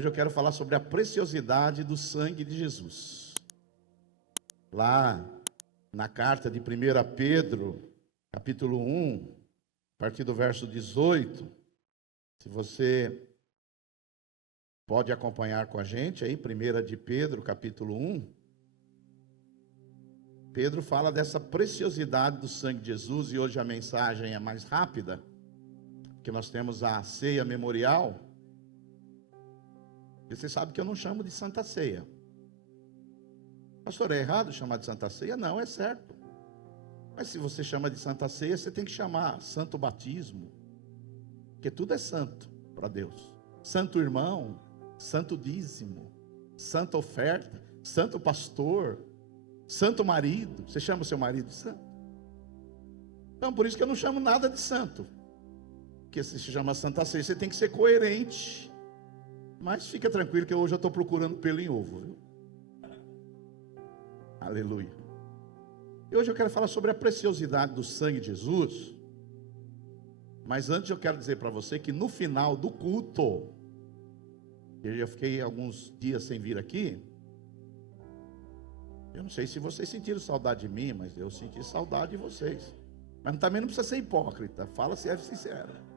Hoje eu quero falar sobre a preciosidade do sangue de Jesus. Lá na carta de 1 Pedro, capítulo 1, a partir do verso 18, se você pode acompanhar com a gente aí, 1 de Pedro, capítulo 1. Pedro fala dessa preciosidade do sangue de Jesus, e hoje a mensagem é mais rápida, porque nós temos a ceia memorial. E você sabe que eu não chamo de Santa Ceia. Pastor, é errado chamar de Santa Ceia? Não, é certo. Mas se você chama de Santa Ceia, você tem que chamar Santo Batismo, porque tudo é santo para Deus. Santo irmão, santo dízimo, santa oferta, santo pastor, santo marido. Você chama o seu marido de santo? Então, por isso que eu não chamo nada de santo. Porque se chama Santa Ceia, você tem que ser coerente. Mas fica tranquilo que hoje eu estou procurando pelo em ovo, viu? Aleluia. E hoje eu quero falar sobre a preciosidade do sangue de Jesus. Mas antes eu quero dizer para você que no final do culto, eu já fiquei alguns dias sem vir aqui. Eu não sei se vocês sentiram saudade de mim, mas eu senti saudade de vocês. Mas também não precisa ser hipócrita, fala se é sincero.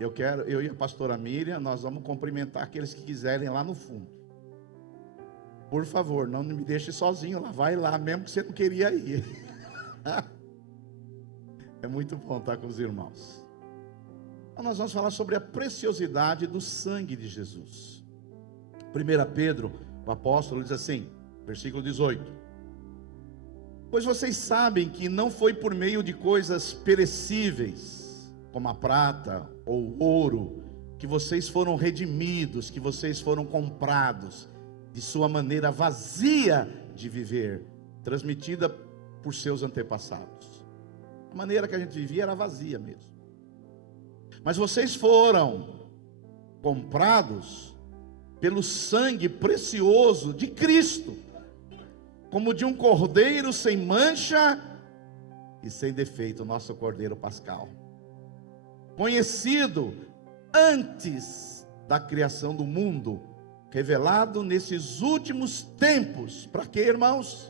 Eu e a pastora Miriam, nós vamos cumprimentar aqueles que quiserem lá no fundo. Por favor, não me deixe sozinho lá, vai lá mesmo que você não queria ir. É muito bom estar com os irmãos. Então nós vamos falar sobre a preciosidade do sangue de Jesus. 1 Pedro, o apóstolo diz assim, versículo 18: pois vocês sabem que não foi por meio de coisas perecíveis, como a prata ou o ouro, que vocês foram redimidos, que vocês foram comprados de sua maneira vazia de viver, transmitida por seus antepassados. A maneira que a gente vivia era vazia mesmo. Mas vocês foram comprados pelo sangue precioso de Cristo, como de um cordeiro sem mancha e sem defeito, nosso cordeiro pascal, conhecido antes da criação do mundo, revelado nesses últimos tempos. Para quê, irmãos?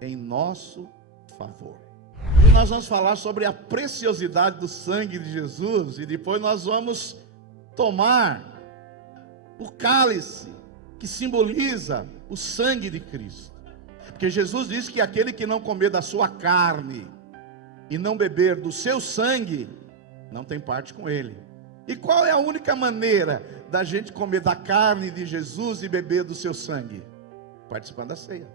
Em nosso favor. E nós vamos falar sobre a preciosidade do sangue de Jesus, e depois nós vamos tomar o cálice que simboliza o sangue de Cristo. Porque Jesus disse que aquele que não comer da sua carne e não beber do seu sangue, não tem parte com ele. E qual é a única maneira da gente comer da carne de Jesus e beber do seu sangue? Participando da ceia.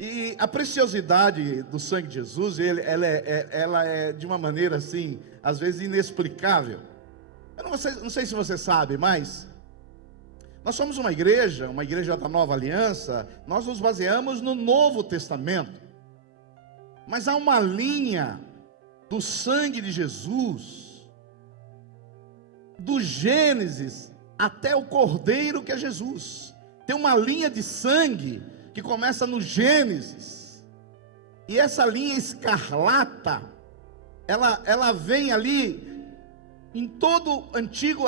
E a preciosidade do sangue de Jesus, ela é de uma maneira assim, às vezes inexplicável. Eu não sei se você sabe, mas nós somos uma igreja da Nova Aliança. Nós nos baseamos no Novo Testamento. Mas há uma linha do sangue de Jesus, do Gênesis até o Cordeiro que é Jesus. Tem uma linha de sangue que começa no Gênesis, e essa linha escarlata, ela vem ali em todo o Antigo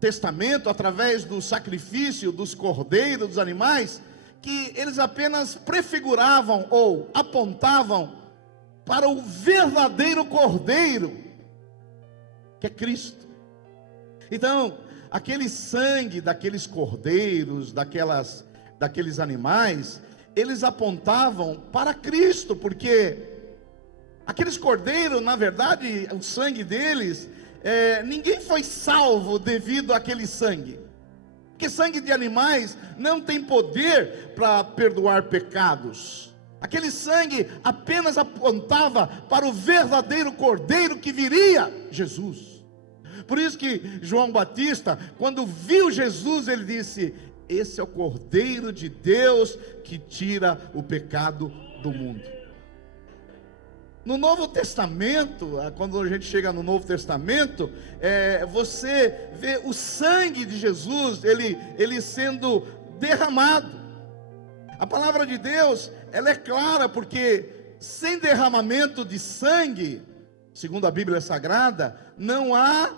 Testamento, através do sacrifício dos cordeiros, dos animais, que eles apenas prefiguravam ou apontavam para o verdadeiro cordeiro, que é Cristo. Então, aquele sangue daqueles cordeiros, daqueles animais, eles apontavam para Cristo, porque aqueles cordeiros, na verdade, o sangue deles, ninguém foi salvo devido àquele sangue, porque sangue de animais não tem poder para perdoar pecados. Aquele sangue apenas apontava para o verdadeiro cordeiro que viria, Jesus. Por isso que João Batista, quando viu Jesus, ele disse: esse é o Cordeiro de Deus que tira o pecado do mundo. No Novo Testamento, quando a gente chega no Novo Testamento, você vê o sangue de Jesus, ele sendo derramado. A palavra de Deus, ela é clara, porque sem derramamento de sangue, segundo a Bíblia Sagrada, não há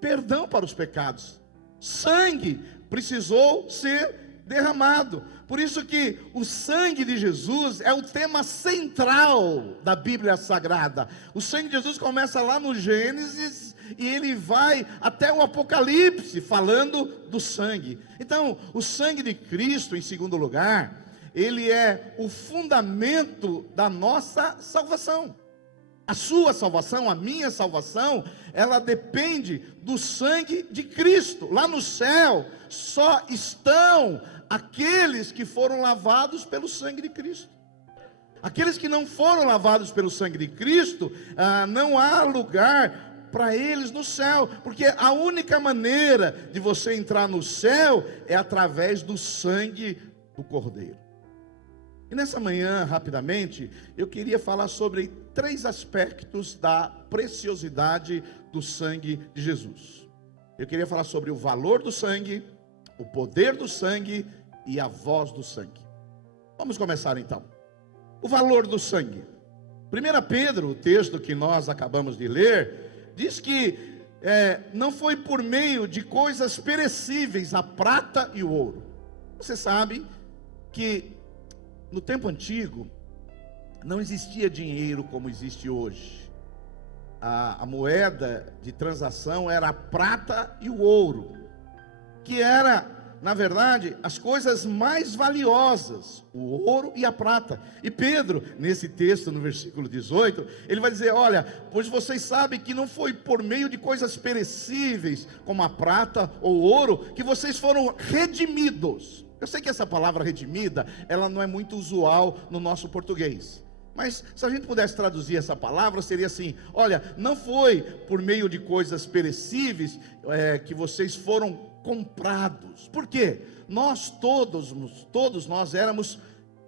perdão para os pecados. Sangue precisou ser derramado. Por isso que o sangue de Jesus é o tema central da Bíblia Sagrada. O sangue de Jesus começa lá no Gênesis e ele vai até o Apocalipse falando do sangue. Então, o sangue de Cristo, em segundo lugar, ele é o fundamento da nossa salvação. A sua salvação, a minha salvação, ela depende do sangue de Cristo. Lá no céu só estão aqueles que foram lavados pelo sangue de Cristo. Aqueles que não foram lavados pelo sangue de Cristo, não há lugar para eles no céu, porque a única maneira de você entrar no céu é através do sangue do Cordeiro. E nessa manhã, rapidamente, eu queria falar sobre 3 aspectos da preciosidade do sangue de Jesus. Eu queria falar sobre o valor do sangue, o poder do sangue e a voz do sangue. Vamos começar então. O valor do sangue. 1 Pedro, o texto que nós acabamos de ler, diz que não foi por meio de coisas perecíveis a prata e o ouro. Você sabe que no tempo antigo não existia dinheiro como existe hoje. A moeda de transação era a prata e o ouro, que era, na verdade, as coisas mais valiosas, o ouro e a prata. E Pedro, nesse texto, no versículo 18, ele vai dizer: olha, pois vocês sabem que não foi por meio de coisas perecíveis, como a prata ou ouro, que vocês foram redimidos. Eu sei que essa palavra redimida, ela não é muito usual no nosso português. Mas se a gente pudesse traduzir essa palavra, seria assim: olha, não foi por meio de coisas perecíveis que vocês foram comprados. Por quê? Nós todos nós éramos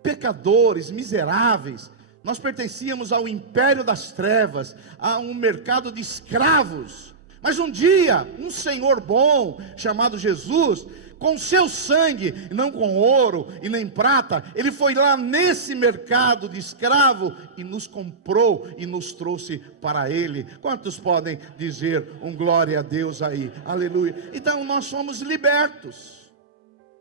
pecadores, miseráveis. Nós pertencíamos ao império das trevas, a um mercado de escravos. Mas um dia, um Senhor bom, chamado Jesus, com seu sangue, não com ouro e nem prata, ele foi lá nesse mercado de escravo e nos comprou e nos trouxe para ele. Quantos podem dizer um glória a Deus aí? Aleluia. Então nós somos libertos.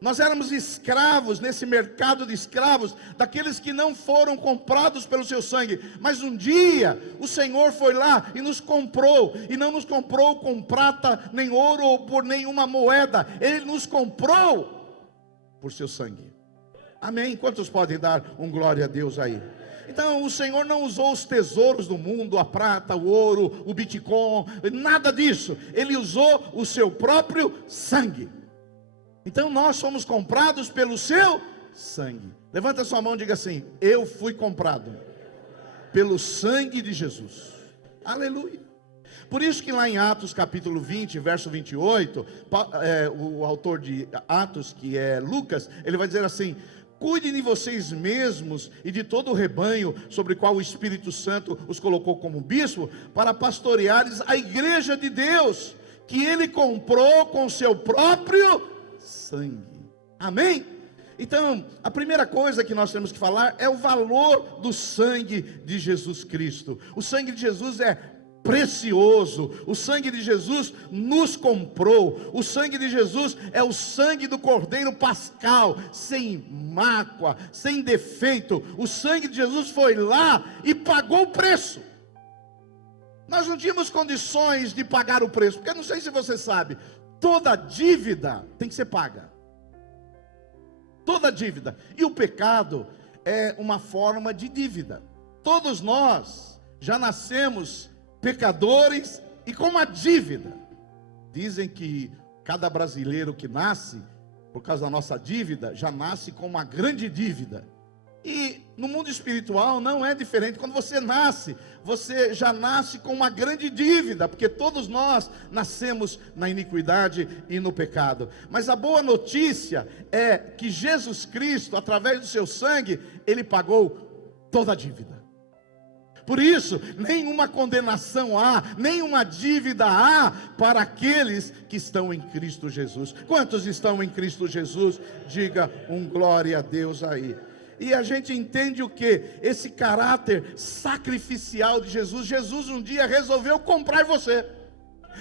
Nós éramos escravos nesse mercado de escravos, daqueles que não foram comprados pelo seu sangue. Mas um dia o Senhor foi lá e nos comprou. E não nos comprou com prata, nem ouro ou por nenhuma moeda. Ele nos comprou por seu sangue. Amém? Quantos podem dar um glória a Deus aí? Então o Senhor não usou os tesouros do mundo, a prata, o ouro, o Bitcoin, nada disso. Ele usou o seu próprio sangue. Então nós somos comprados pelo seu sangue. Levanta sua mão e diga assim: eu fui comprado pelo sangue de Jesus. Aleluia. Por isso que lá em Atos capítulo 20, verso 28, o autor de Atos, que é Lucas, ele vai dizer assim: cuidem de vocês mesmos e de todo o rebanho sobre o qual o Espírito Santo os colocou como bispo, para pastoreares a igreja de Deus, que ele comprou com seu próprio sangue. Amém? Então, a primeira coisa que nós temos que falar é o valor do sangue de Jesus Cristo. O sangue de Jesus é precioso. O sangue de Jesus nos comprou. O sangue de Jesus é o sangue do Cordeiro Pascal, sem mácula, sem defeito. O sangue de Jesus foi lá e pagou o preço. Nós não tínhamos condições de pagar o preço, porque eu não sei se você sabe, toda dívida tem que ser paga. Toda dívida. E o pecado é uma forma de dívida. Todos nós já nascemos pecadores e com uma dívida. Dizem que cada brasileiro que nasce, por causa da nossa dívida, já nasce com uma grande dívida. E no mundo espiritual não é diferente. Quando você nasce, você já nasce com uma grande dívida, porque todos nós nascemos na iniquidade e no pecado. Mas a boa notícia é que Jesus Cristo, através do seu sangue, ele pagou toda a dívida. Por isso, nenhuma condenação há, nenhuma dívida há para aqueles que estão em Cristo Jesus. Quantos estão em Cristo Jesus? Diga um glória a Deus aí. E a gente entende o que? Esse caráter sacrificial de Jesus. Jesus um dia resolveu comprar você.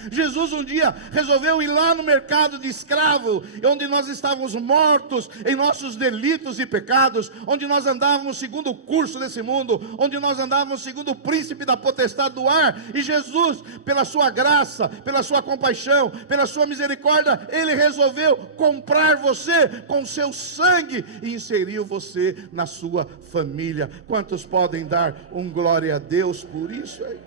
Jesus um dia resolveu ir lá no mercado de escravo, onde nós estávamos mortos em nossos delitos e pecados, onde nós andávamos segundo o curso desse mundo, onde nós andávamos segundo o príncipe da potestade do ar. E Jesus, pela sua graça, pela sua compaixão, pela sua misericórdia, Ele resolveu comprar você com seu sangue e inseriu você na sua família. Quantos podem dar glória a Deus por isso aí?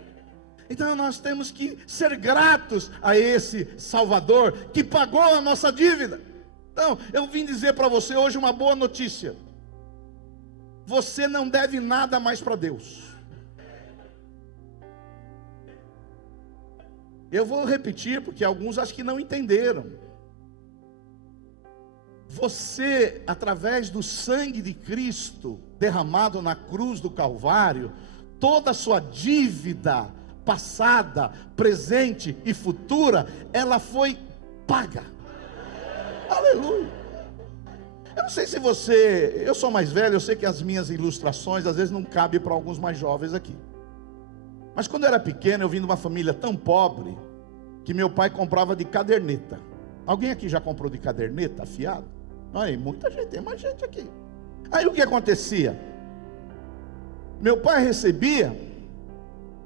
Então nós temos que ser gratos a esse Salvador que pagou a nossa dívida. Então eu vim dizer para você hoje uma boa notícia: você não deve nada mais para Deus. Eu vou repetir porque alguns acho que não entenderam. Você, através do sangue de Cristo derramado na cruz do Calvário, toda a sua dívida passada, presente e futura, ela foi paga. Aleluia. Eu não sei se você, eu sou mais velho, eu sei que as minhas ilustrações às vezes não cabem para alguns mais jovens aqui. Mas quando eu era pequeno, eu vim de uma família tão pobre que meu pai comprava de caderneta. Alguém aqui já comprou de caderneta afiado? Aí, muita gente, tem mais gente aqui. Aí o que acontecia? Meu pai recebia,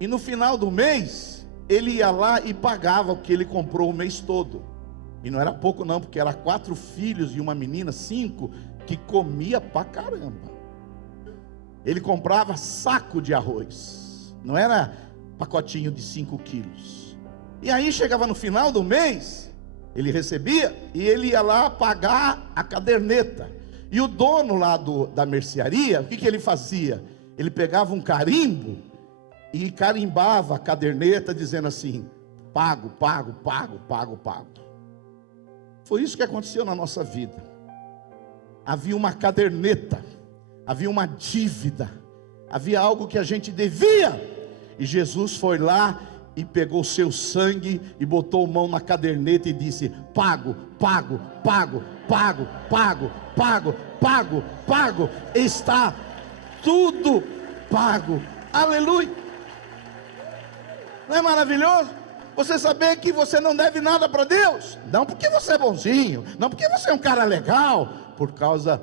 e no final do mês, ele ia lá e pagava o que ele comprou o mês todo. E não era pouco não, porque era 4 filhos e uma menina, 5, que comia pra caramba. Ele comprava saco de arroz, não era pacotinho de 5 quilos. E aí chegava no final do mês, ele recebia e ele ia lá pagar a caderneta. E o dono lá da mercearia, o que ele fazia? Ele pegava um carimbo e carimbava a caderneta dizendo assim: pago, pago, pago, pago, pago. Foi isso que aconteceu na nossa vida. Havia uma caderneta, havia uma dívida, havia algo que a gente devia, e Jesus foi lá e pegou seu sangue e botou mão na caderneta e disse: pago, pago, pago, pago, pago, pago, pago, pago, está tudo pago. Aleluia. Não é maravilhoso? Você saber que você não deve nada para Deus, não porque você é bonzinho, não porque você é um cara legal, por causa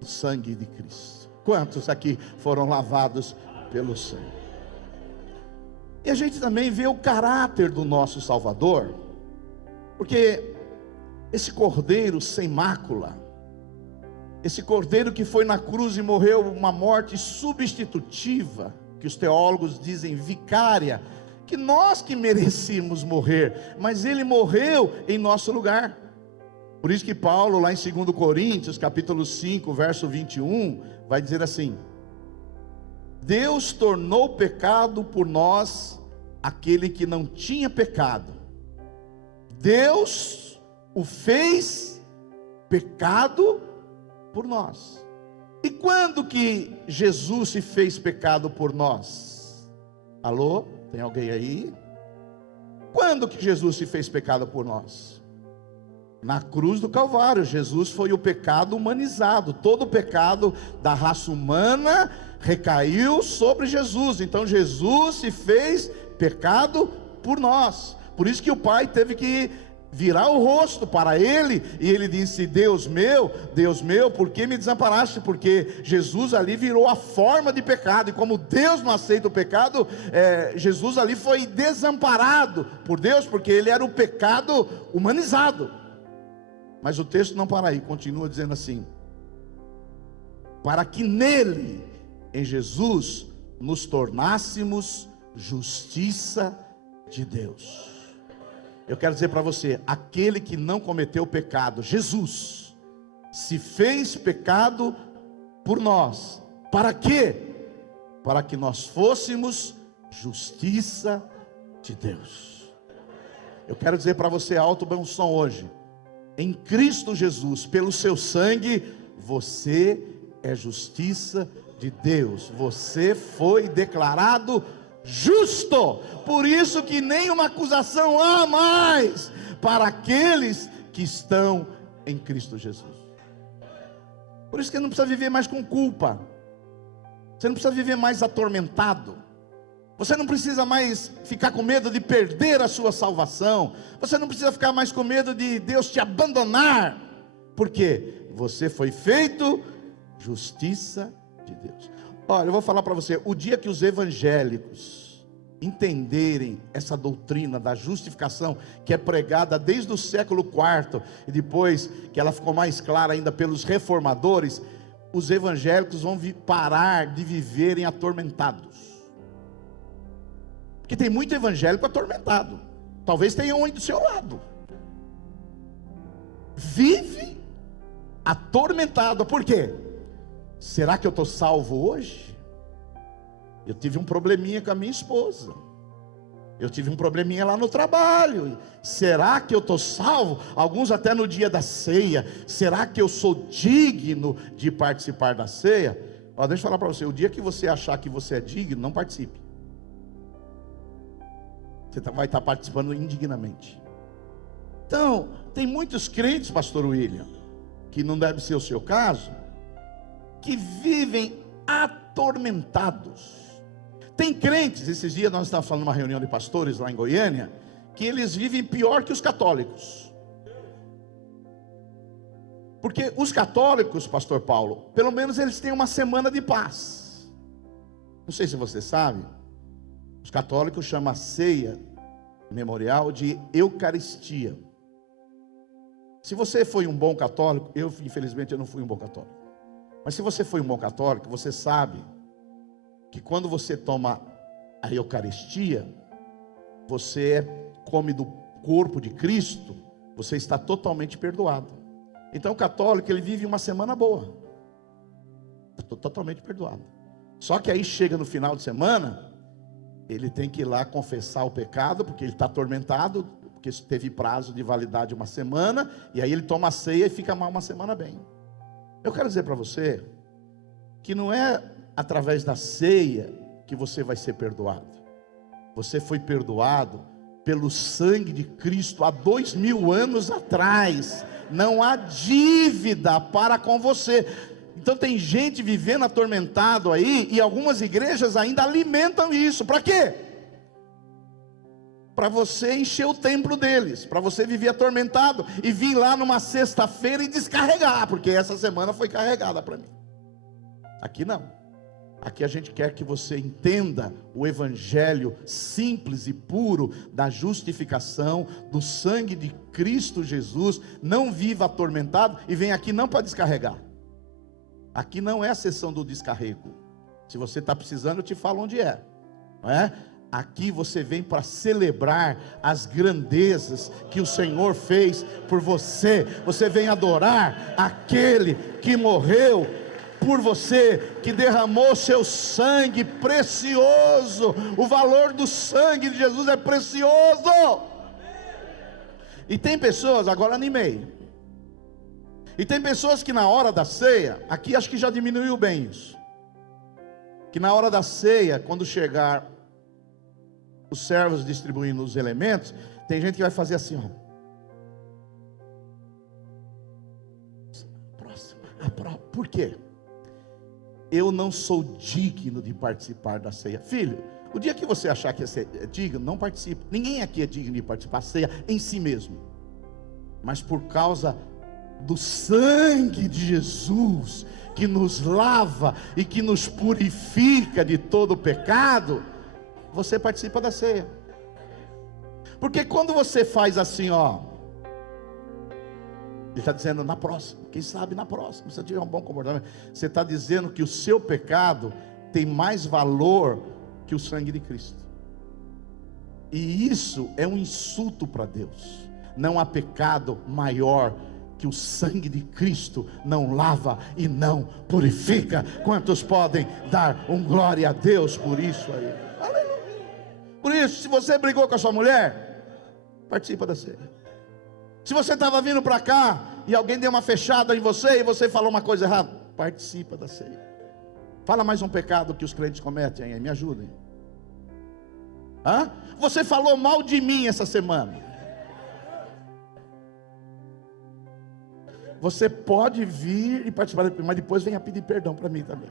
do sangue de Cristo. Quantos aqui foram lavados pelo sangue? E a gente também vê o caráter do nosso Salvador, porque esse cordeiro sem mácula, esse cordeiro que foi na cruz e morreu uma morte substitutiva, que os teólogos dizem vicária, que nós que merecíamos morrer, mas ele morreu em nosso lugar. Por isso que Paulo, lá em 2 Coríntios, capítulo 5, verso 21, vai dizer assim: Deus tornou pecado por nós aquele que não tinha pecado. Deus o fez pecado por nós. E quando que Jesus se fez pecado por nós? Alô? Tem alguém aí? Quando que Jesus se fez pecado por nós? Na cruz do Calvário. Jesus foi o pecado humanizado. Todo o pecado da raça humana recaiu sobre Jesus. Então Jesus se fez pecado por nós. Por isso que o Pai teve que virar o rosto para ele, e ele disse: Deus meu, por que me desamparaste? Porque Jesus ali virou a forma de pecado, e como Deus não aceita o pecado, Jesus ali foi desamparado por Deus, porque ele era o pecado humanizado. Mas o texto não para aí, continua dizendo assim: para que nele, em Jesus, nos tornássemos justiça de Deus. Eu quero dizer para você, aquele que não cometeu pecado, Jesus, se fez pecado por nós. Para quê? Para que nós fôssemos justiça de Deus. Eu quero dizer para você alto bom som hoje: em Cristo Jesus, pelo seu sangue, você é justiça de Deus. Você foi declarado justo. Por isso que nenhuma acusação há mais para aqueles que estão em Cristo Jesus. Por isso que você não precisa viver mais com culpa. Você não precisa viver mais atormentado. Você não precisa mais ficar com medo de perder a sua salvação. Você não precisa ficar mais com medo de Deus te abandonar. Por quê? Você foi feito justiça de Deus. Olha, eu vou falar para você, o dia que os evangélicos entenderem essa doutrina da justificação, que é pregada desde o século IV, e depois que ela ficou mais clara ainda pelos reformadores, os evangélicos vão parar de viverem atormentados. Porque tem muito evangélico atormentado. Talvez tenha um aí do seu lado. Vive atormentado. Por quê? Será que eu estou salvo hoje? Eu tive um probleminha com a minha esposa. Eu tive um probleminha lá no trabalho. Será que eu estou salvo? Alguns até no dia da ceia. Será que eu sou digno de participar da ceia? Ó, deixa eu falar para você. O dia que você achar que você é digno, não participe. Você vai estar participando indignamente. Então, tem muitos crentes, pastor William, que não deve ser o seu caso, que vivem atormentados. Tem crentes, esses dias nós estávamos falando numa reunião de pastores lá em Goiânia, que eles vivem pior que os católicos. Porque os católicos, pastor Paulo, pelo menos eles têm uma semana de paz. Não sei se você sabe, os católicos chamam a ceia memorial de Eucaristia. Se você foi um bom católico, infelizmente eu não fui um bom católico, mas se você foi um bom católico, você sabe que quando você toma a Eucaristia, você come do corpo de Cristo, você está totalmente perdoado. Então o católico, ele vive uma semana boa, está totalmente perdoado. Só que aí chega no final de semana, ele tem que ir lá confessar o pecado, porque ele está atormentado, porque teve prazo de validade uma semana, e aí ele toma a ceia e fica mal uma semana bem. Eu quero dizer para você, que não é através da ceia que você vai ser perdoado. Você foi perdoado pelo sangue de Cristo há 2000 anos atrás. Não há dívida para com você. Então tem gente vivendo atormentado aí, e algumas igrejas ainda alimentam isso. Para quê? Para você encher o templo deles, para você viver atormentado e vir lá numa sexta-feira e descarregar, porque essa semana foi carregada para mim. Aqui não. Aqui a gente quer que você entenda o evangelho simples e puro da justificação, do sangue de Cristo Jesus. Não viva atormentado e vem aqui não para descarregar. Aqui não é a sessão do descarrego. Se você está precisando, eu te falo onde é. Não é? Aqui você vem para celebrar as grandezas que o Senhor fez por você. Você vem adorar aquele que morreu por você, que derramou seu sangue precioso. O valor do sangue de Jesus é precioso. E tem pessoas, agora animei, e tem pessoas que na hora da ceia, aqui acho que já diminuiu bem isso, que na hora da ceia, quando chegar os servos distribuindo os elementos, tem gente que vai fazer assim, ó. Por quê? Eu não sou digno de participar da ceia. Filho, o dia que você achar que é digno, não participe. Ninguém aqui é digno de participar da ceia em si mesmo, mas por causa do sangue de Jesus, que nos lava e que nos purifica de todo pecado, você participa da ceia. Porque quando você faz assim, ó, ele está dizendo na próxima, quem sabe na próxima, se você tiver um bom comportamento, você está dizendo que o seu pecado tem mais valor que o sangue de Cristo. E isso é um insulto para Deus. Não há pecado maior que o sangue de Cristo não lava e não purifica. Quantos podem dar um glória a Deus por isso aí? Aleluia. Por isso, se você brigou com a sua mulher, participa da ceia. Se você estava vindo para cá e alguém deu uma fechada em você e você falou uma coisa errada, participa da ceia. Fala mais um pecado que os crentes cometem aí, me ajudem. Você falou mal de mim essa semana. Você pode vir e participar, mas depois venha pedir perdão para mim também.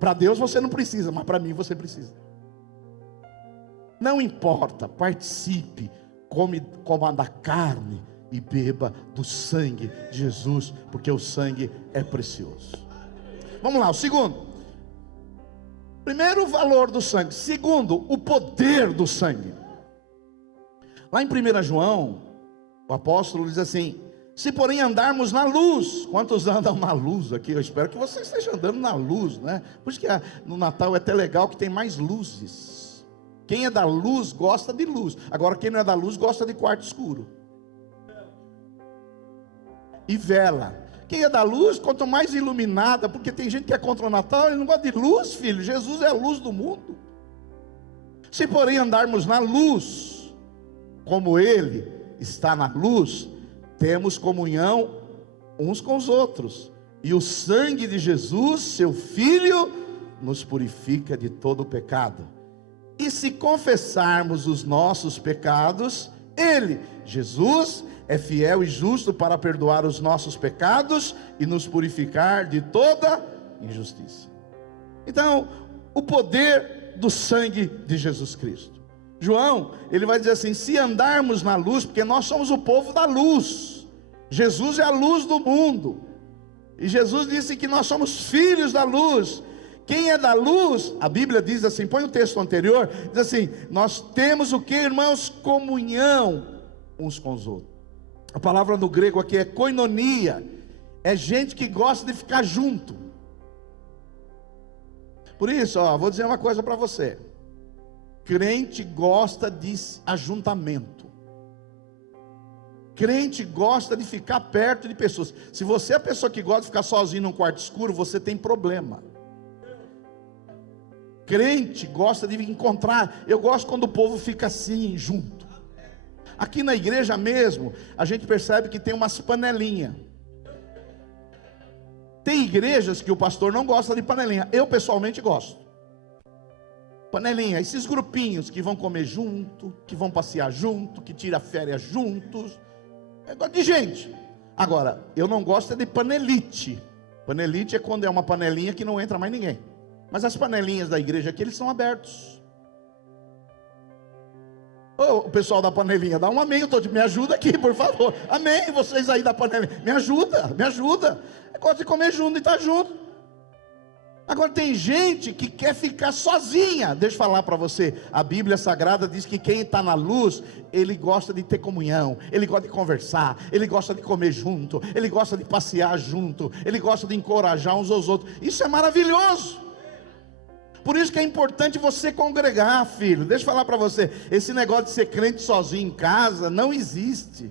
Para Deus você não precisa, mas para mim você precisa. Não importa, participe, coma da carne e beba do sangue de Jesus, porque o sangue é precioso. Vamos lá, o segundo. Primeiro, o valor do sangue. Segundo, o poder do sangue. Lá em 1 João, o apóstolo diz assim: se porém andarmos na luz. Quantos andam na luz aqui? Eu espero que você esteja andando na luz, né? Por isso que no Natal é até legal que tem mais luzes. Quem é da luz gosta de luz. Agora quem não é da luz gosta de quarto escuro e vela. Quem é da luz, quanto mais iluminada, porque tem gente que é contra o Natal, ele não gosta de luz, filho. Jesus é a luz do mundo. Se porém andarmos na luz, como Ele está na luz, temos comunhão uns com os outros, e o sangue de Jesus, seu Filho, nos purifica de todo o pecado. E se confessarmos os nossos pecados, Ele, Jesus, é fiel e justo para perdoar os nossos pecados e nos purificar de toda injustiça. Então, o poder do sangue de Jesus Cristo. João, ele vai dizer assim: se andarmos na luz, porque nós somos o povo da luz, Jesus é a luz do mundo, e Jesus disse que nós somos filhos da luz. Quem é da luz, a Bíblia diz assim, põe o texto anterior, diz assim: nós temos o que, irmãos? Comunhão uns com os outros. A palavra no grego aqui é koinonia, é gente que gosta de ficar junto. Por isso, vou dizer uma coisa para você: crente gosta de ajuntamento, crente gosta de ficar perto de pessoas. Se você é a pessoa que gosta de ficar sozinho num quarto escuro, você tem problema. Crente gosta de encontrar. Eu gosto quando o povo fica assim, junto. Aqui na igreja mesmo, a gente percebe que tem umas panelinhas. Tem igrejas que o pastor não gosta de panelinha. Eu pessoalmente gosto. Panelinha, esses grupinhos que vão comer junto, que vão passear junto, que tiram férias juntos. Eu gosto de gente. Agora, eu não gosto de panelite. Panelite é quando é uma panelinha que não entra mais ninguém. Mas as panelinhas da igreja aqui, eles são abertos. O pessoal da panelinha, dá um amém, me ajuda aqui, por favor. Amém, vocês aí da panelinha, me ajuda. Eu gosto de comer junto e estar junto. Agora tem gente que quer ficar sozinha. Deixa eu falar para você, a Bíblia Sagrada diz que quem está na luz, ele gosta de ter comunhão, ele gosta de conversar, ele gosta de comer junto, ele gosta de passear junto, ele gosta de encorajar uns aos outros. Isso é maravilhoso. Por isso que é importante você congregar, filho. Deixa eu falar para você, esse negócio de ser crente sozinho em casa não existe.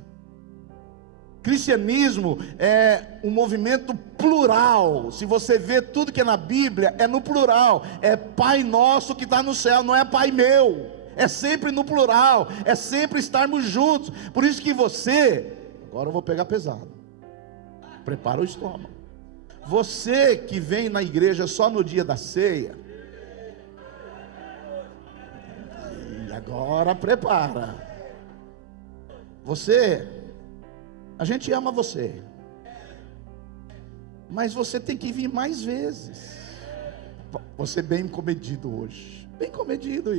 Cristianismo é um movimento plural. Se você vê tudo que é na Bíblia, é no plural. É Pai nosso que está no céu, não é Pai meu. É sempre no plural, é sempre estarmos juntos. Por isso que você, agora eu vou pegar pesado, prepara o estômago. Você que vem na igreja só no dia da ceia, agora prepara. A gente ama você, mas você tem que vir mais vezes. Você é bem comedido hoje, bem comedido.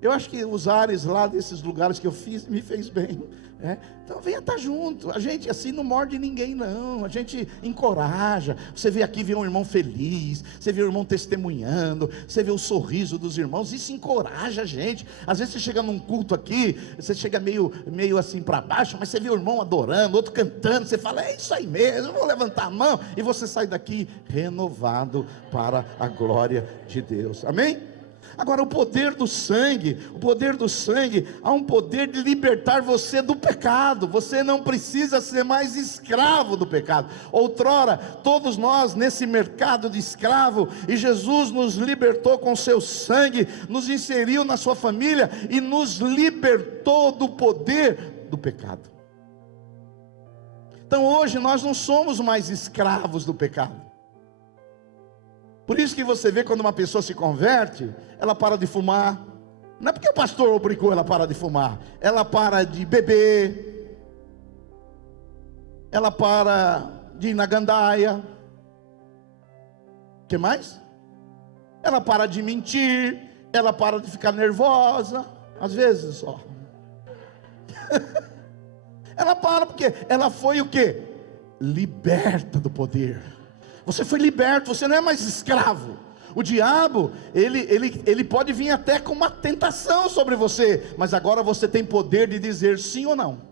Eu acho que os ares lá desses lugares que eu fiz me fez bem. Então venha estar junto. A gente assim não morde ninguém não. A gente encoraja. Você vê aqui, vê um irmão feliz, você vê o irmão testemunhando, você vê o sorriso dos irmãos. Isso encoraja a gente. Às vezes você chega num culto aqui, você chega meio assim para baixo, mas você vê o irmão adorando, outro cantando, você fala: é isso aí mesmo, eu vou levantar a mão. E você sai daqui renovado para a glória de Deus. Amém? Agora, o poder do sangue, há um poder de libertar você do pecado. Você não precisa ser mais escravo do pecado. Outrora, todos nós nesse mercado de escravo, e Jesus nos libertou com seu sangue, nos inseriu na sua família e nos libertou do poder do pecado. Então hoje nós não somos mais escravos do pecado. Por isso que você vê, quando uma pessoa se converte, ela para de fumar. Não é porque o pastor obrigou ela a parar de fumar. Ela para de beber. Ela para de ir na gandaia. O que mais? Ela para de mentir. Ela para de ficar nervosa. Às vezes só. Ela para porque ela foi o quê? Liberta do poder. Você foi liberto, você não é mais escravo. O diabo, ele pode vir até com uma tentação sobre você, mas agora você tem poder de dizer sim ou não.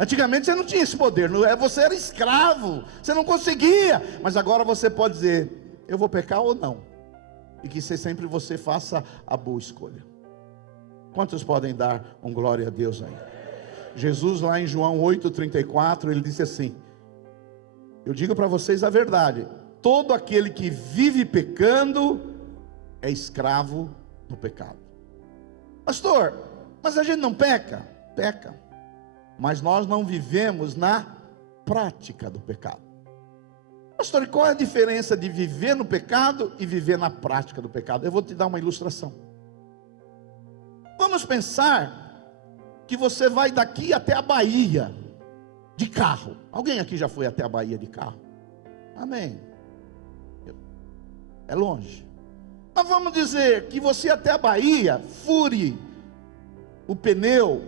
Antigamente você não tinha esse poder, você era escravo, você não conseguia, mas agora você pode dizer, eu vou pecar ou não, e que sempre você faça a boa escolha. Quantos podem dar um glória a Deus aí? Jesus lá em João 8,34, ele disse assim, eu digo para vocês a verdade, todo aquele que vive pecando é escravo do pecado. Pastor, mas a gente não peca? Peca, mas nós não vivemos na prática do pecado. Pastor, e qual é a diferença de viver no pecado e viver na prática do pecado? Eu vou te dar uma ilustração. Vamos pensar que você vai daqui até a Bahia de carro. Alguém aqui já foi até a Bahia de carro? Amém. É longe. Mas vamos dizer que você até a Bahia fure o pneu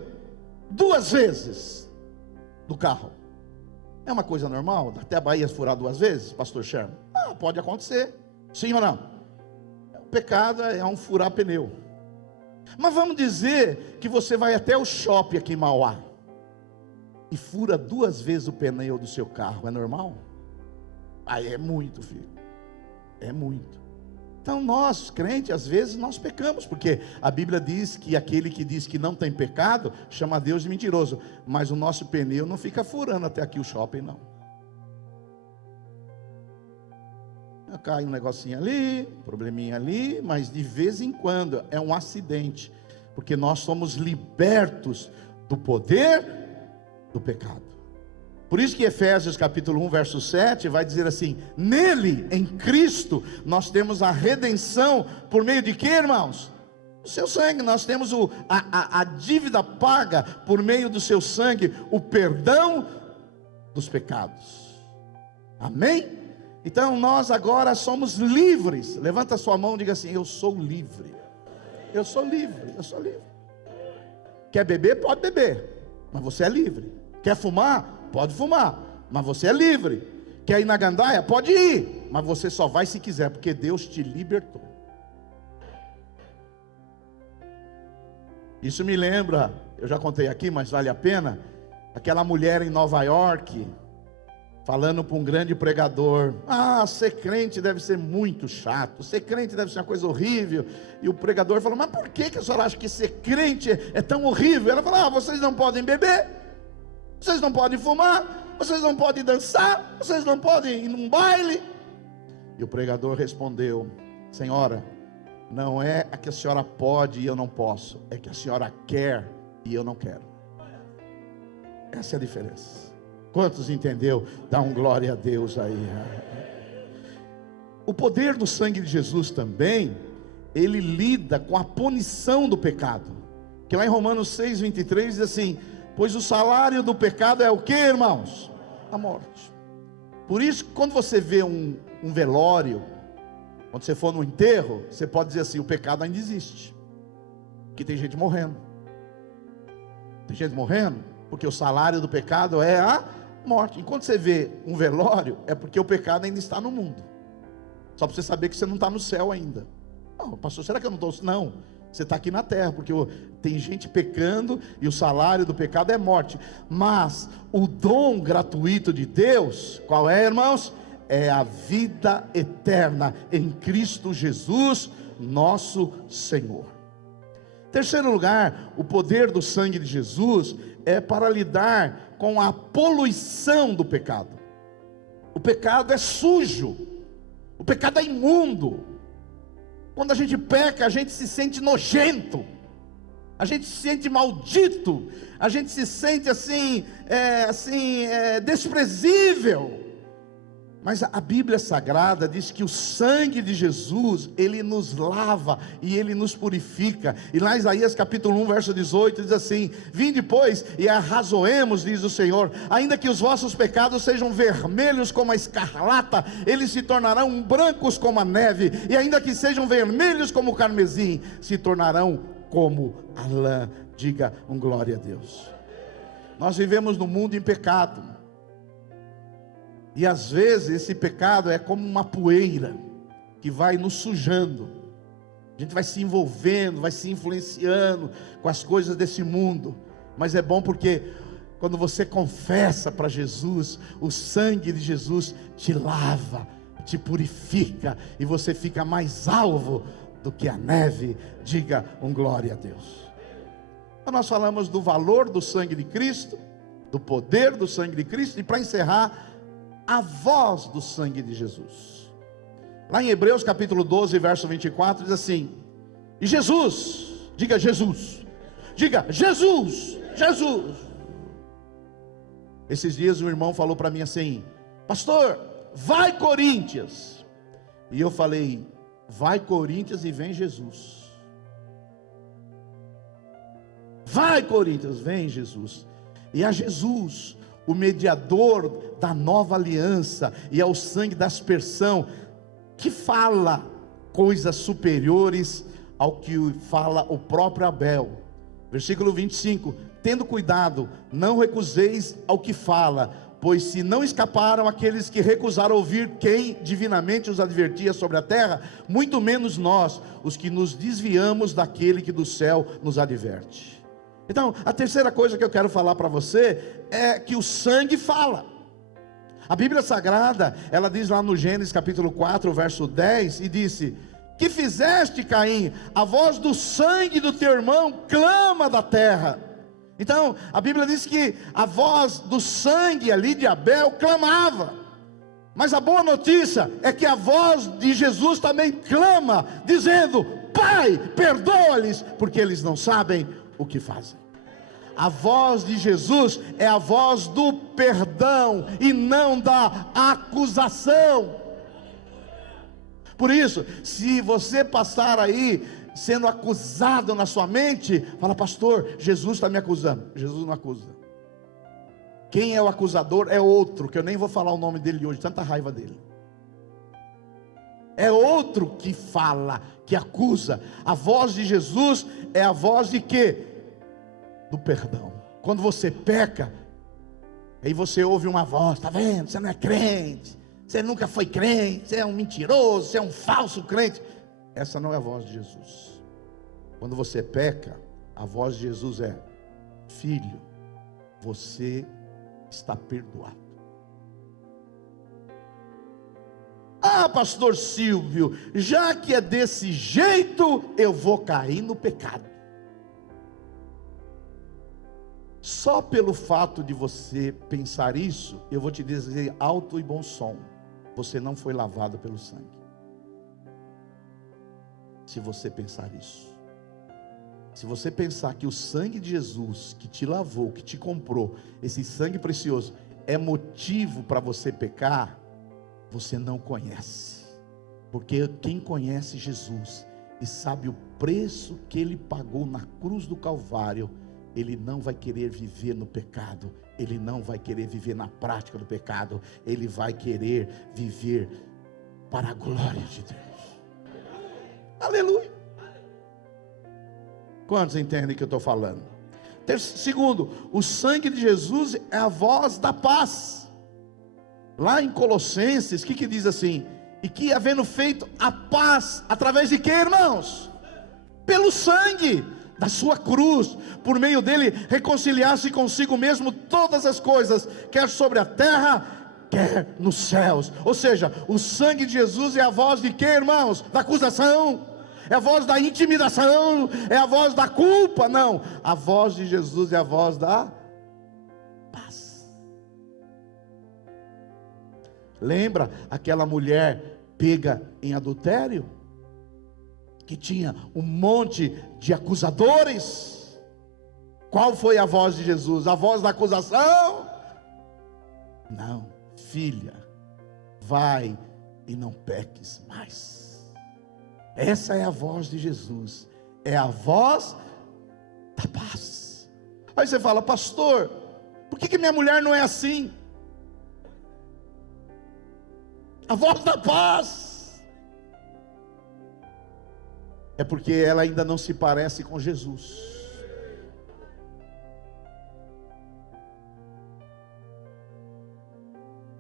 2 vezes do carro. É uma coisa normal? Até a Bahia furar 2 vezes, pastor Sherman? Pode acontecer. Sim ou não? O pecado é um furar pneu. Mas vamos dizer que você vai até o shopping aqui em Mauá e fura 2 vezes o pneu do seu carro. É normal? Aí é muito, filho. É muito. Então nós, crentes, às vezes nós pecamos, porque a Bíblia diz que aquele que diz que não tem pecado, chama Deus de mentiroso. Mas o nosso pneu não fica furando até aqui o shopping, não. Cai um negocinho ali, probleminha ali, mas de vez em quando é um acidente, porque nós somos libertos do poder do pecado. Por isso que Efésios capítulo 1 verso 7 vai dizer assim, nele, em Cristo, nós temos a redenção, por meio de quê, irmãos? O seu sangue, nós temos a dívida paga por meio do seu sangue, o perdão dos pecados. Amém? Então nós agora somos livres. Levanta a sua mão e diga assim, eu sou livre. Eu sou livre, eu sou livre. Quer beber? Pode beber, mas você é livre. Quer fumar? Pode fumar, mas você é livre. Quer ir na gandaia? Pode ir, mas você só vai se quiser, porque Deus te libertou. Isso me lembra, eu já contei aqui, mas vale a pena, aquela mulher em Nova York, falando para um grande pregador, ser crente deve ser muito chato, ser crente deve ser uma coisa horrível. E o pregador falou, mas por que a senhora acha que ser crente é tão horrível? Ela falou, vocês não podem beber, vocês não podem fumar, vocês não podem dançar, vocês não podem ir num baile. E o pregador respondeu, senhora, não é que a senhora pode e eu não posso, é que a senhora quer e eu não quero. Essa é a diferença. Quantos entendeu? Dá um glória a Deus aí. O poder do sangue de Jesus também, ele lida com a punição do pecado. Que lá em Romanos 6:23 diz assim, pois o salário do pecado é o que, irmãos? A morte. Por isso, quando você vê um velório, quando você for no enterro, você pode dizer assim, o pecado ainda existe. Porque tem gente morrendo. Tem gente morrendo, porque o salário do pecado é a morte. Enquanto você vê um velório, é porque o pecado ainda está no mundo. Só para você saber que você não está no céu ainda. Não, pastor, será que eu não estou? Não, você está aqui na terra, porque tem gente pecando e o salário do pecado é morte. Mas o dom gratuito de Deus, qual é, irmãos? É a vida eterna em Cristo Jesus, nosso Senhor. Terceiro lugar, o poder do sangue de Jesus é para lidar com a poluição do pecado. O pecado é sujo, o pecado é imundo. Quando a gente peca, a gente se sente nojento, a gente se sente maldito, a gente se sente desprezível. Mas a Bíblia Sagrada diz que o sangue de Jesus, ele nos lava e ele nos purifica. E lá em Isaías capítulo 1 verso 18 diz assim, vinde pois e arrazoemos, diz o Senhor, ainda que os vossos pecados sejam vermelhos como a escarlata, eles se tornarão brancos como a neve, e ainda que sejam vermelhos como o carmesim, se tornarão como a lã. Diga um glória a Deus. Nós vivemos num mundo em pecado, e às vezes esse pecado é como uma poeira que vai nos sujando. A gente vai se envolvendo, vai se influenciando com as coisas desse mundo. Mas é bom porque quando você confessa para Jesus, o sangue de Jesus te lava, te purifica, e você fica mais alvo do que a neve. Diga um glória a Deus. Então nós falamos do valor do sangue de Cristo, do poder do sangue de Cristo, e para encerrar, a voz do sangue de Jesus. Lá em Hebreus capítulo 12, verso 24, diz assim: e Jesus, diga Jesus, diga Jesus, Jesus. Esses dias um irmão falou para mim assim: pastor, vai Corinthians. E eu falei: vai Corinthians e vem Jesus. Vai Corinthians, vem Jesus. E a Jesus, o mediador da nova aliança, e ao sangue da aspersão, que fala coisas superiores ao que fala o próprio Abel. Versículo 25: tendo cuidado, não recuseis ao que fala, pois se não escaparam aqueles que recusaram ouvir quem divinamente os advertia sobre a terra, muito menos nós, os que nos desviamos daquele que do céu nos adverte. Então, a terceira coisa que eu quero falar para você é que o sangue fala. A Bíblia Sagrada, ela diz lá no Gênesis capítulo 4, verso 10, e disse: que fizeste, Caim? A voz do sangue do teu irmão clama da terra. Então, a Bíblia diz que a voz do sangue ali de Abel clamava. Mas a boa notícia é que a voz de Jesus também clama, dizendo: Pai, perdoa-lhes, porque eles não sabem o que fazem. A voz de Jesus é a voz do perdão e não da acusação. Por isso, se você passar aí sendo acusado na sua mente, fala: pastor, Jesus está me acusando. Jesus não acusa. Quem é o acusador é outro, que eu nem vou falar o nome dele hoje, tanta raiva dele. É outro que fala, que acusa. A voz de Jesus é a voz de quê? Do perdão. Quando você peca, aí você ouve uma voz: está vendo, você não é crente, você nunca foi crente, você é um mentiroso, você é um falso crente. Essa não é a voz de Jesus. Quando você peca, a voz de Jesus é: filho, você está perdoado. Ah, pastor Silvio, já que é desse jeito, eu vou cair no pecado. Só pelo fato de você pensar isso, eu vou te dizer alto e bom som: você não foi lavado pelo sangue. Se você pensar isso, se você pensar que o sangue de Jesus, que te lavou, que te comprou, esse sangue precioso, é motivo para você pecar, você não conhece. Porque quem conhece Jesus e sabe o preço que Ele pagou na cruz do Calvário, ele não vai querer viver no pecado, ele não vai querer viver na prática do pecado, ele vai querer viver para a glória de Deus. Aleluia. Quantos entendem o que eu estou falando? Segundo, o sangue de Jesus é a voz da paz. Lá em Colossenses, o que diz assim? E que havendo feito a paz, através de quê, irmãos? Pelo sangue da sua cruz, por meio dele reconciliar-se consigo mesmo todas as coisas, quer sobre a terra, quer nos céus. Ou seja, o sangue de Jesus é a voz de quê, irmãos? Da acusação, é a voz da intimidação, é a voz da culpa. Não, a voz de Jesus é a voz da paz. Lembra aquela mulher pega em adultério? Que tinha um monte de acusadores. Qual foi a voz de Jesus? A voz da acusação? Não, filha, vai e não peques mais. Essa é a voz de Jesus, é a voz da paz. Aí você fala: pastor, por que minha mulher não é assim? A voz da paz. é porque ela ainda não se parece com Jesus.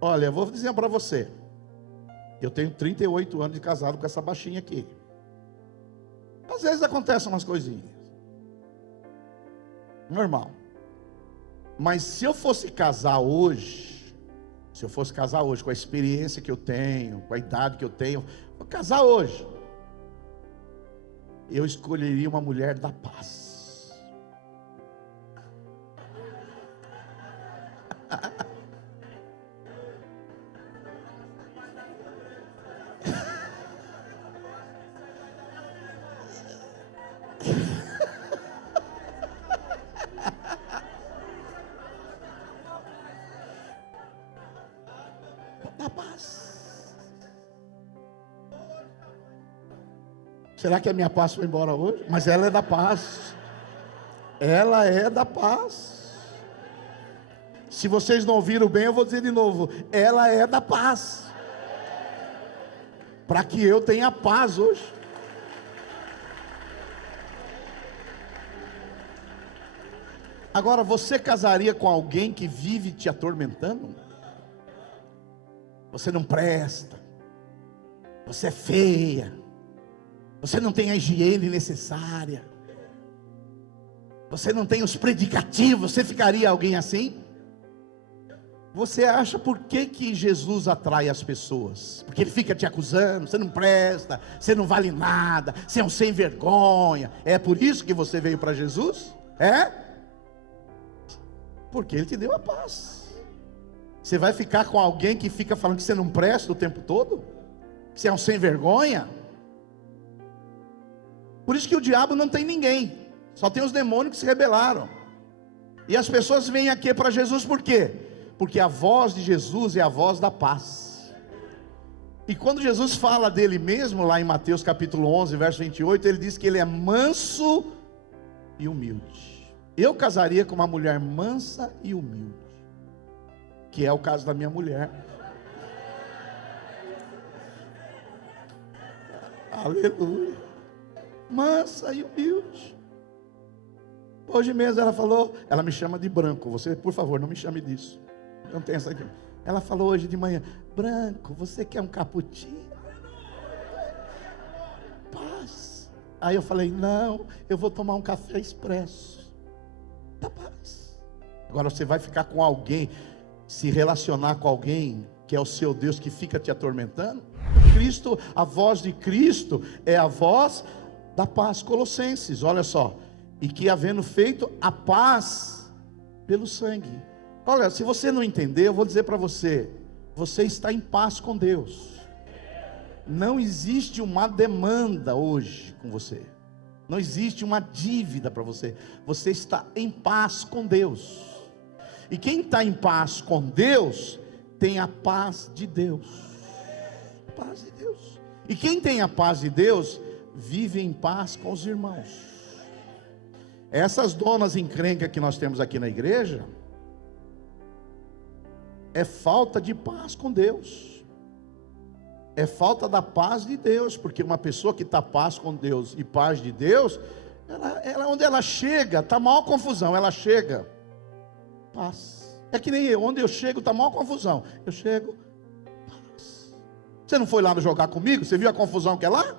Olha, eu vou dizer para você, eu tenho 38 anos de casado com essa baixinha aqui. Às vezes acontecem umas coisinhas, normal. Mas se eu fosse casar hoje, com a experiência que eu tenho, com a idade que eu tenho, vou casar hoje, eu escolheria uma mulher da paz. Da paz. Será que a minha paz foi embora hoje? Mas ela é da paz. Ela é da paz. Se vocês não ouviram bem, eu vou dizer de novo. Ela é da paz. Para que eu tenha paz hoje. Agora, você casaria com alguém que vive te atormentando? Você não presta, você é feia, você não tem a higiene necessária, você não tem os predicativos, você ficaria alguém assim? Você acha por que Jesus atrai as pessoas? Porque ele fica te acusando, você não presta, você não vale nada, você é um sem vergonha. É por isso que você veio para Jesus? É? Porque ele te deu a paz. Você vai ficar com alguém que fica falando que você não presta o tempo todo? Que você é um sem vergonha? Por isso que o diabo não tem ninguém, só tem os demônios que se rebelaram. E as pessoas vêm aqui para Jesus por quê? Porque a voz de Jesus é a voz da paz. E quando Jesus fala dele mesmo, lá em Mateus capítulo 11, verso 28, ele diz que ele é manso e humilde. Eu casaria com uma mulher mansa e humilde, que é o caso da minha mulher. Aleluia. Mansa e humilde. Hoje mesmo ela falou, ela me chama de Branco. Você, por favor, não me chame disso. Não tem essa aqui. Ela falou hoje de manhã: Branco, você quer um cappuccino? Paz. Aí eu falei: não, eu vou tomar um café expresso. Da paz. Agora você vai ficar com alguém, se relacionar com alguém que é o seu Deus, que fica te atormentando? Cristo, a voz de Cristo é a voz da paz. Colossenses, olha só. E que havendo feito a paz pelo sangue. Olha, se você não entender, eu vou dizer para você: você está em paz com Deus. Não existe uma demanda hoje com você. Não existe uma dívida para você. Você está em paz com Deus. E quem está em paz com Deus, tem a paz de Deus. A paz de Deus. E quem tem a paz de Deus, vive em paz com os irmãos. Essas donas encrencas que nós temos aqui na igreja, é falta de paz com Deus. É falta da paz de Deus. Porque uma pessoa que está paz com Deus e paz de Deus, ela onde ela chega, está maior confusão. Ela chega, paz. É que nem eu, onde eu chego está maior confusão. Eu chego, paz. Você não foi lá jogar comigo? Você viu a confusão que é lá?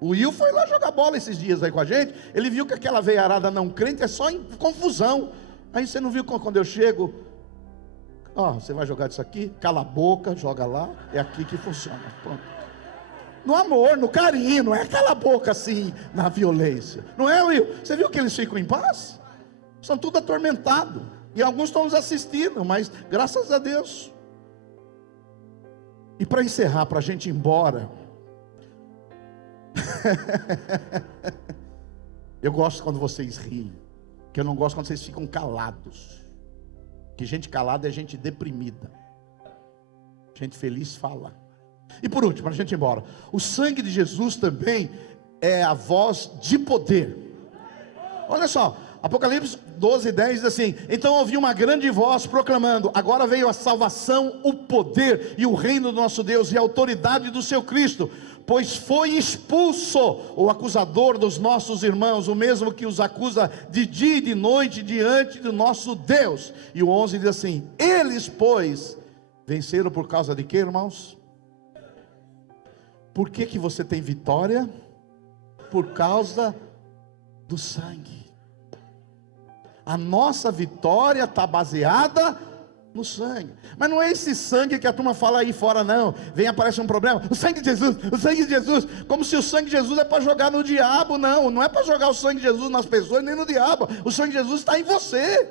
O Will foi lá jogar bola esses dias aí com a gente. Ele viu que aquela veiarada não crente é só em confusão. Aí você não viu quando eu chego: ó, você vai jogar isso aqui? Cala a boca, joga lá. É aqui que funciona. Pronto. No amor, no carinho, não é cala a boca assim, na violência. Não é, Will? Você viu que eles ficam em paz? São tudo atormentados. E alguns estão nos assistindo, mas graças a Deus. E para encerrar, para a gente ir embora, eu gosto quando vocês riem, que eu não gosto quando vocês ficam calados. Que gente calada é gente deprimida. Gente feliz fala. E por último, para a gente ir embora, o sangue de Jesus também é a voz de poder. Olha só, Apocalipse 12:10 diz assim: então ouvi uma grande voz proclamando: agora veio a salvação, o poder e o reino do nosso Deus e a autoridade do seu Cristo, pois foi expulso o acusador dos nossos irmãos, o mesmo que os acusa de dia e de noite diante do nosso Deus. E o 11 diz assim: eles, pois, venceram por causa de quê, irmãos? Por que você tem vitória? Por causa do sangue. A nossa vitória está baseada no sangue. Mas não é esse sangue que a turma fala aí fora, não. Vem, aparece um problema: o sangue de Jesus, o sangue de Jesus. Como se o sangue de Jesus é para jogar no diabo. Não, não é para jogar o sangue de Jesus nas pessoas nem no diabo. O sangue de Jesus está em você.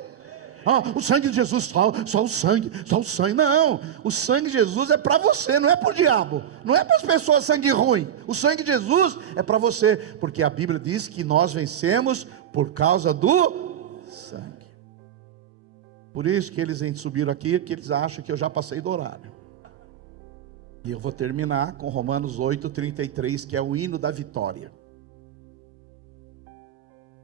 O sangue de Jesus, só o sangue, só o sangue. Não, o sangue de Jesus é para você, não é para o diabo, não é para as pessoas sangue ruim. O sangue de Jesus é para você, porque a Bíblia diz que nós vencemos por causa do sangue. Por isso que eles subiram aqui, que eles acham que eu já passei do horário. E eu vou terminar com Romanos 8:33, que é o hino da vitória.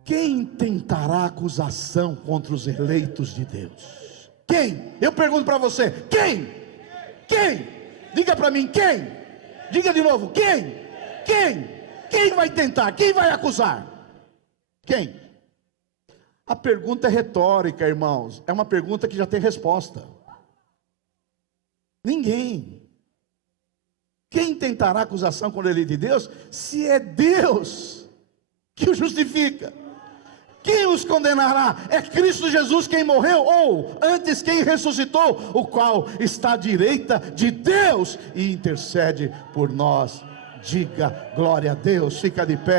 Quem tentará acusação contra os eleitos de Deus? Quem? Eu pergunto para você: quem? Quem? Diga para mim, quem? Diga de novo, quem? Quem? Quem vai tentar? Quem vai acusar? Quem? A pergunta é retórica, irmãos. É uma pergunta que já tem resposta. Ninguém. Quem tentará acusação contra o eleito de Deus, se é Deus que o justifica? Quem os condenará? É Cristo Jesus quem morreu, ou antes quem ressuscitou, o qual está à direita de Deus e intercede por nós. Diga glória a Deus. Fica de pé.